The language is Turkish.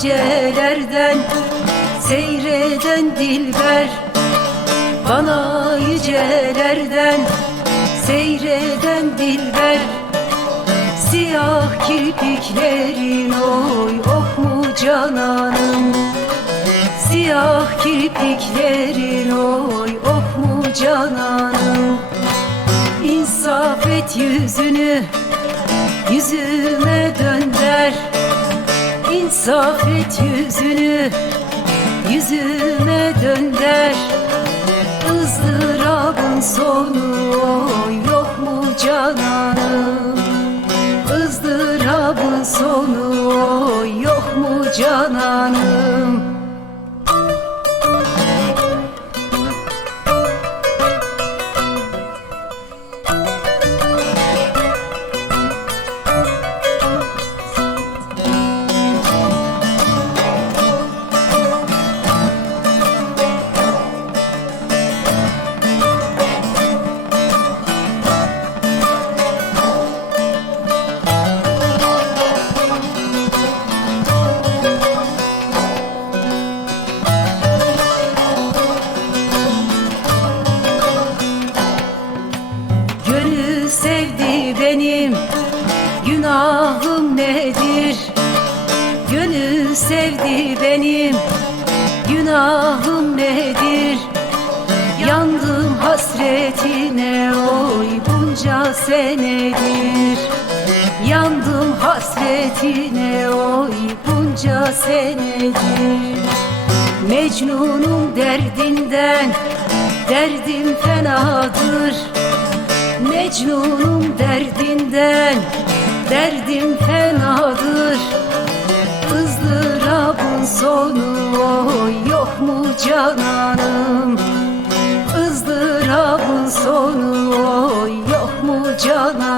Seyreden dilber. Bana yücelerden Seyreden dilber. Siyah kirpiklerin oy ok mu cananım? Siyah kirpiklerin oy ok mu cananım? İnsaf et yüzünü yüzüme dönder İnsaf yüzünü yüzüme dönder. Izdırabın sonu yok mu cananım? Izdırabın sonu yok mu cananım Günahım nedir? Gönül sevdi benim. Günahım nedir? Yandım hasretine oy bunca senedir. Yandım hasretine oy bunca senedir. Mecnunum derdinden Derdim fenadır. Mecnunum derdinden Derdim fenadır. Izdırabın sonu oh, Yok mu cananım? Izdırabın sonu oh, Yok mu cananım?